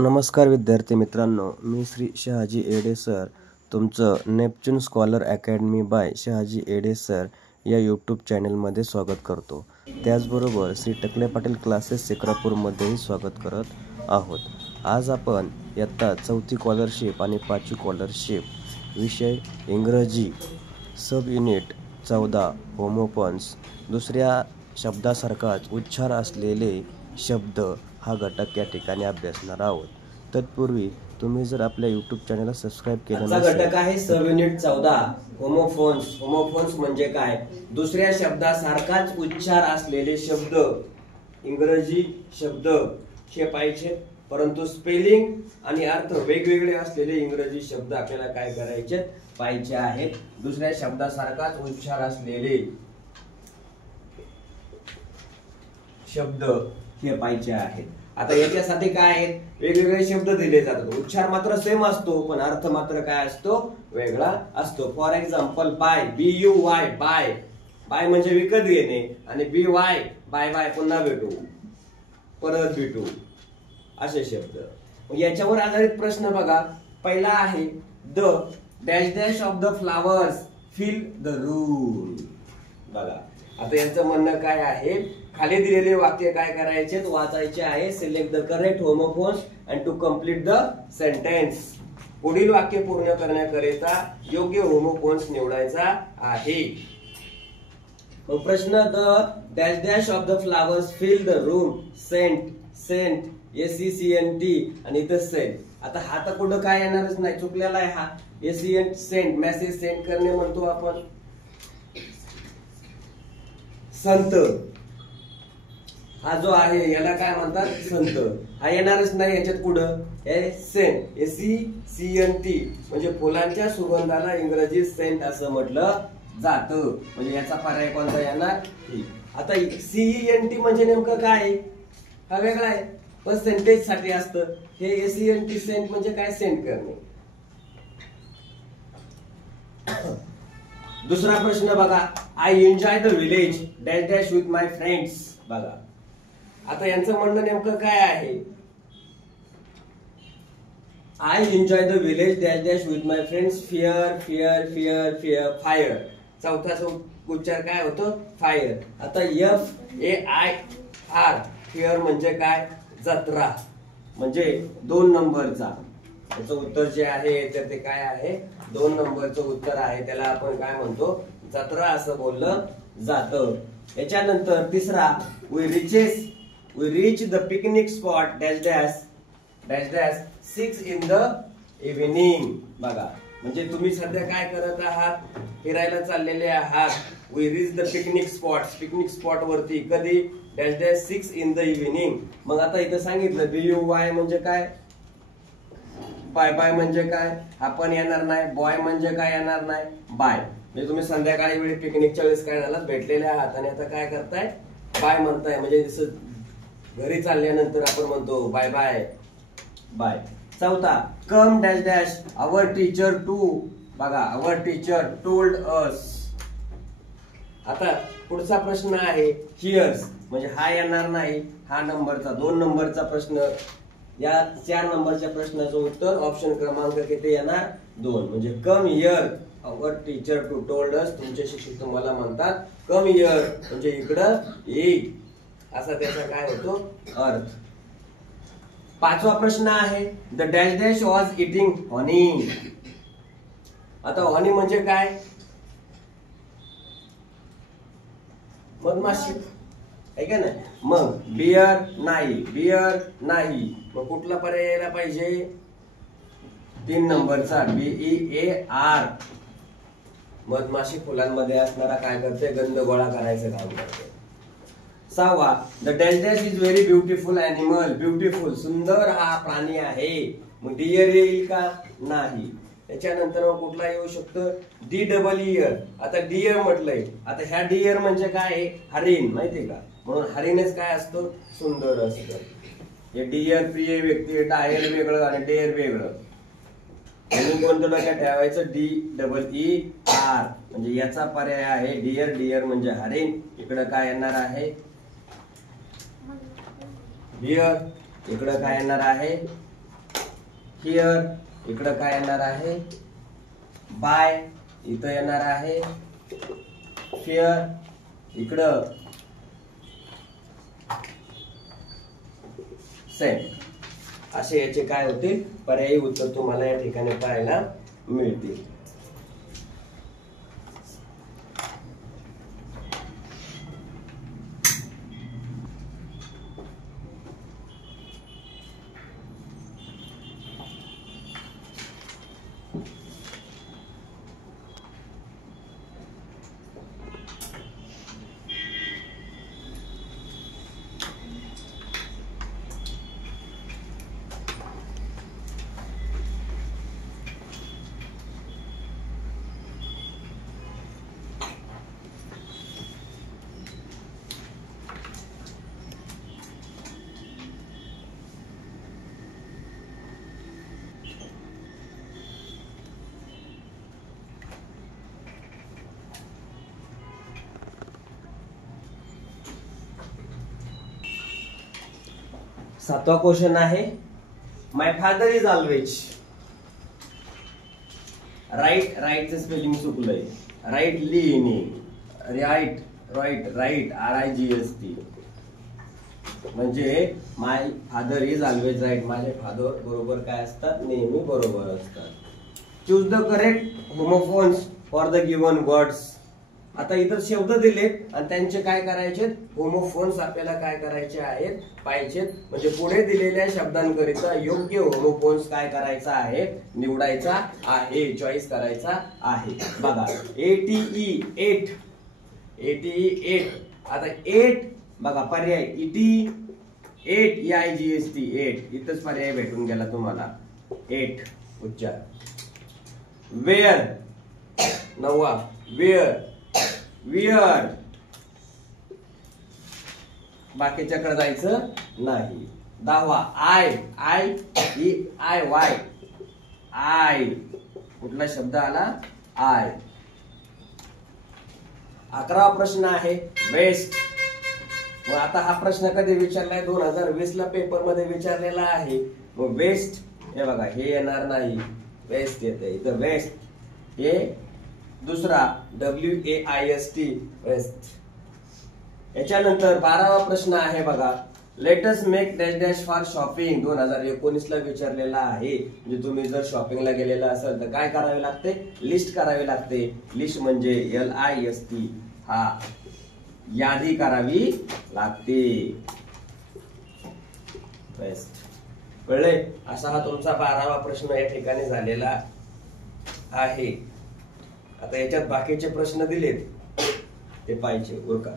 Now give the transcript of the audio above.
नमस्कार विद्यार्थी मित्रांनो, मी श्री शहाजी एडे सर तुमचं Neptune scholar academy by Shahaji Ede sir या यूट्यूब चॅनलमध्ये स्वागत करतो. त्याचबरोबर श्री टकले पाटील क्लासेस सेक्रापूरमध्येही स्वागत करत आहोत. आज आपण इयत्ता 4थी स्कॉलरशिप आणि 5वी स्कॉलरशिप विषय इंग्रजी सब युनिट 14 होमोफोन्स दुसऱ्या शब्दासारखाच उच्चार असलेले शब्द हा घटक या ठिकाणी अभ्यासणार आहोत. तत्पूर्वी तुम्ही जर आपल्या यूट्यूब चॅनलला सबस्क्राईब केलं नसेल, घटक आहे सब युनिट 14 होमोफोन्स. होमोफोन्स म्हणजे काय? दुसऱ्या शब्दासारखाच उच्चार असलेले शब्द. इंग्रजी शब्द हे पाहिजे, परंतु स्पेलिंग आणि अर्थ वेगवेगळे असलेले इंग्रजी शब्द आपल्याला काय करायचे पाहिजे आहेत. दुसऱ्या शब्दासारखाच उच्चार असलेले शब्द हे पाहिजे आहेत. आता याच्यासाठी काय आहेत? वेगवेगळे शब्द दिले जातात. उच्चार मात्र सेम असतो, पण अर्थ मात्र काय असतो? वेगळा असतो. For example bye, BUY buy. Buy म्हणजे विकत घेणे, आणि BY बाय बाय पुन्हा भेटू, परत भेटू, असे शब्द. याच्यावर आधारित प्रश्न बघा. पहिला आहे the dash dash of the flowers fill the room. बघा आता यांचं म्हणणं काय आहे? खाली दिलेले वाक्य काय करायचे? वाचायचे आहे. Select the correct homophones and to complete the sentence. पुढील वाक्य पूर्ण करण्याकरिता योग्य होमोफोन्स निवडायचा आहे. प्रश्न the dash dash of the flowers fill the room scent. Sent SENT आणि इथं सेंट. आता हा तर कुठं काय येणारच नाही, चुकलेला आहे हा. SENT सेंट, मेसेज सेंड करणे म्हणतो आपण. संत हा जो आहे याला काय म्हणतात? संत. हा येणारच नाही याच्यात. पुढं सेंट SENT म्हणजे फुलांच्या सुगंधाला इंग्रजीत सेंट असं म्हटलं जातं. म्हणजे याचा पर्याय कोणता येणार? आता CENT म्हणजे नेमकं काय? हा वेगळा आहे, पण सेंटेज साठी असतं. हे SENT सेंट म्हणजे काय? सेंड करणे. दुसरा प्रश्न बघा. I enjoy the village dash dash with my friends. बघा आता यांचं म्हणणं नेमकं काय आहे? I enjoy the village dash dash with my friends fear fear fear fear fire. चौथाचा उच्चार काय होतो? फायर. आता FAIR फिअर म्हणजे काय? जत्रा. म्हणजे 2 नंबरचा. त्याचं उत्तर जे आहे तर ते काय आहे? 2 नंबरचं उत्तर आहे. त्याला आपण काय म्हणतो? जत्रा असं बोललं जातं. याच्यानंतर तिसरा we reach the picnic spot dash dash 6 in the evening. बघा म्हणजे तुम्ही सध्या काय करत आहात? फिरायला चाललेले आहात. we reach the picnic spot वरती कधी? dash dash 6 in the evening. मग आता इथं सांगितलं BUY म्हणजे काय? बाय बाय म्हणजे काय? हा पण येणार नाही. बॉय म्हणजे काय? येणार नाही. बाय म्हणजे तुम्ही संध्याकाळी वेळी पिकनिकच्या वेळेस काय झालं? भेटलेले आहात आणि आता काय करताय? बाय म्हणताय. म्हणजे जसं घरी चालल्यानंतर आपण म्हणतो बाय बाय बाय. चौथा come dash dash our teacher too. बघा आवर टीचर टोल्ड अस. आता पुढचा प्रश्न आहे हिअर्स. म्हणजे हा येणार नाही. हा नंबरचा 2 नंबरचा प्रश्न. या 4 नंबरच्या प्रश्नाचं उत्तर ऑप्शन क्रमांक किती येणार? 2. म्हणजे come here our teacher to told us. तुमचे शिक्षक तुम्हाला म्हणतात कम हिअर म्हणजे इकडं ये, असा त्याचा काय होतो? अर्थ. 5वा प्रश्न आहे the dash dash was eating honey. आता हनी म्हणजे काय? मधमाशी आहे का नाही? मग बियर नाही. मग कुठला पर्याय यायला पाहिजे? 3 नंबरचा BEAR. मधमाशी फुलांमध्ये असणारा काय करते? गंध गोळा करायचं काम करते. 6वा the dash dash is very beautiful animal. Beautiful सुंदर हा प्राणी आहे. मग डिअर येईल का? नाही. त्याच्यानंतर कुठला येऊ शकतो? DEER. आता डिअर म्हटलंय. आता ह्या डिअर म्हणजे काय? हरिण. माहितीये का? म्हणून हरिणच काय असतं? सुंदर असतं. हे डिअर प्रिय व्यक्ती, डायर वेगळं आणि डेअर वेगळं. म्हणून कोणतं डोक्यात ठेवायचं? DEER. म्हणजे याचा पर्याय आहे डिअर. डिअर म्हणजे हरिण. इकडं काय येणार आहे? डिअर. इकडं काय येणार आहे? हिअर इकडं काय येणार आहे, बाय इथं येणार आहे, फेअर इकडं सेंट। असे याचे काय होतील, पर्यायी उत्तर तुम्हाला या ठिकाणी पाहायला मिळतील। सातवा क्वेश्चन आहे, माय फादर इज ऑलवेज। राईटचं स्पेलिंग चुकलंय, राईट लिहिणे, राईट RIGST म्हणजे my father is always right, माझे फादर बरोबर काय असतात, नेहमी बरोबर असतात। Choose the correct homophones for the given words. आता इतर शब्द दिलेत आणि त्यांचे काय करायचे, होमोफोन्स आपल्याला काय करायचे आहेत, पाहिजेत। म्हणजे पुढे दिलेल्या शब्दांकरिता योग्य होमोफोन्स काय करायचा आहे, निवडायचा आहे, चॉईस करायचा आहे। बघा ATE 8, आता 8 बघा पर्याय ET 8 EIGST 8 इथंच पर्याय भेटून गेला तुम्हाला, 8 उच्चार। वेअर 9वा, विअर बाकीच्याकडे जायचं नाही। 10वा आय कुठला शब्द आला, आय। 11वा प्रश्न आहे वेस्ट। मग आता हा प्रश्न कधी विचारलाय, 2020 ला पेपर मध्ये विचारलेला आहे। मग वेस्ट हे बघा, हे येणार नाही, वेस्ट येते इथं, वेस्ट हे दुसरा WAIST वेस्ट। याच्यानंतर 12वा प्रश्न आहे बघा, let's make dash dash for shopping, 2019 ला विचारलेला आहे। म्हणजे तुम्ही जर शॉपिंगला गेलेला असेल तर काय करावे लागते, लिस्ट करावी लागते। लिस्ट म्हणजे LIST, हा यादी करावी लागते, बेस्ट। कळले? असा हा तुमचा 12वा प्रश्न या ठिकाणी झालेला आहे। आता याच्यात बाकीचे प्रश्न दिलेत ते पाहिजे उरका।